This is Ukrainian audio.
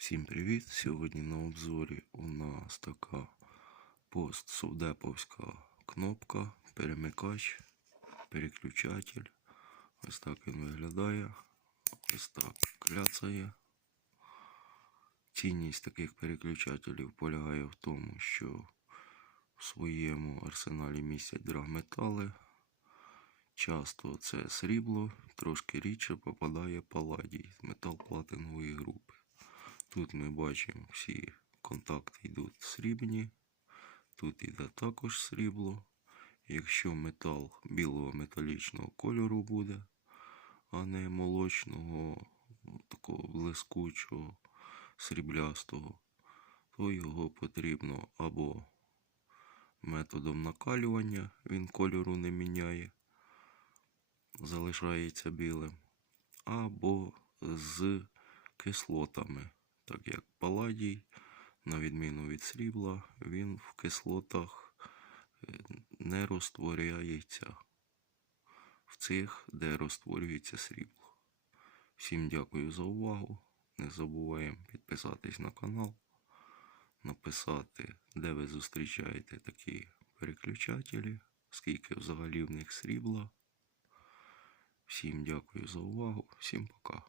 Всім привіт! Сьогодні на обзорі у нас така постсовдеповська кнопка, перемикач, переключатель. Ось так він виглядає. Ось так кляцає. Цінність таких переключателів полягає в тому, що в своєму арсеналі містять драгметали. Часто це срібло, трошки рідше попадає паладій, з метал платинової групи. Тут ми бачимо всі контакти йдуть срібні. Тут іде також срібло. Якщо метал білого металічного кольору буде, а не молочного, такого блискучого, сріблястого, то його потрібно або методом накалювання, він кольору не міняє, залишається білим, або з кислотами, так як паладій, на відміну від срібла, він в кислотах е, не розтворяється в цих, де розтворюється срібло. Всім дякую за увагу. Не забуваємо підписатись на канал, написати, де ви зустрічаєте такі переключателі, скільки взагалі в них срібла. Всім дякую за увагу, всім пока.